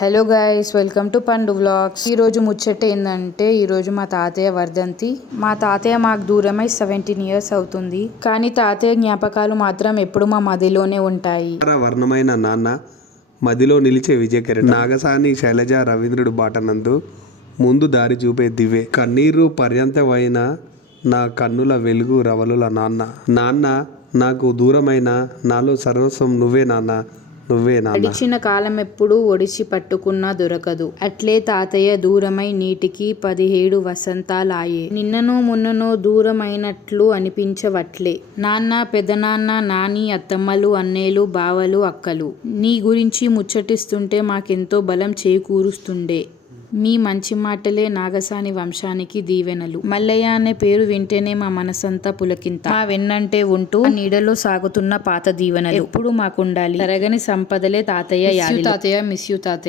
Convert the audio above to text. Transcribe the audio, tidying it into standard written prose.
Hello guys, welcome to పండు vlogs. ఈరోజు ముచ్చట ఏంటంటే ఈరోజు మా తాతయ్య వర్ధంతి. మా తాతయ్య మాకు దూరమై 17 ఇయర్స్ అవుతుంది, కానీ తాతయ్య జ్ఞాపకాలు మాత్రం ఎప్పుడు మా మదిలోనే ఉంటాయి. వర్ణమైన నాన్న మదిలో నిలిచే విజయకిరణ్, నాగసాని శైలజ రవీంద్రుడు బాటనందు ముందు దారి చూపే దివే, కన్నీరు పర్యంతమైన నా కన్నుల వెలుగు రవలుల నాన్న. నాన్న నాకు దూరమైన నాలో సర్వస్వం నువ్వే నాన్న, నువ్వే నాన్న. గడిచిన కాలం ఎప్పుడు ఒడిసి పట్టుకున్నా దొరకదు, అట్లే తాతయ్య దూరమై నీటికి 17 వసంతాలాయే. నిన్ననో మొన్ననో దూరమైనట్లు అనిపించవట్లే. నాన్న, పెదనాన్న, నాని, అత్తమ్మలు, అన్నేలు, బావలు, అక్కలు నీ గురించి ముచ్చటిస్తుంటే మాకెంతో బలం చేకూరుస్తుండే. మీ మంచి మాటలే నాగసాని వంశానికి దీవెనలు. మల్లయ్య అనే పేరు వింటేనే మా మనసంతా పులకింత. మా వెన్నంటే ఉంటూ నీడలో సాగుతున్న పాత దీవెనలు ఎప్పుడు మాకుండాలి. తరగని సంపదలే తాతయ్య. తాతయ్య, మిస్ యూ తాతయ్య.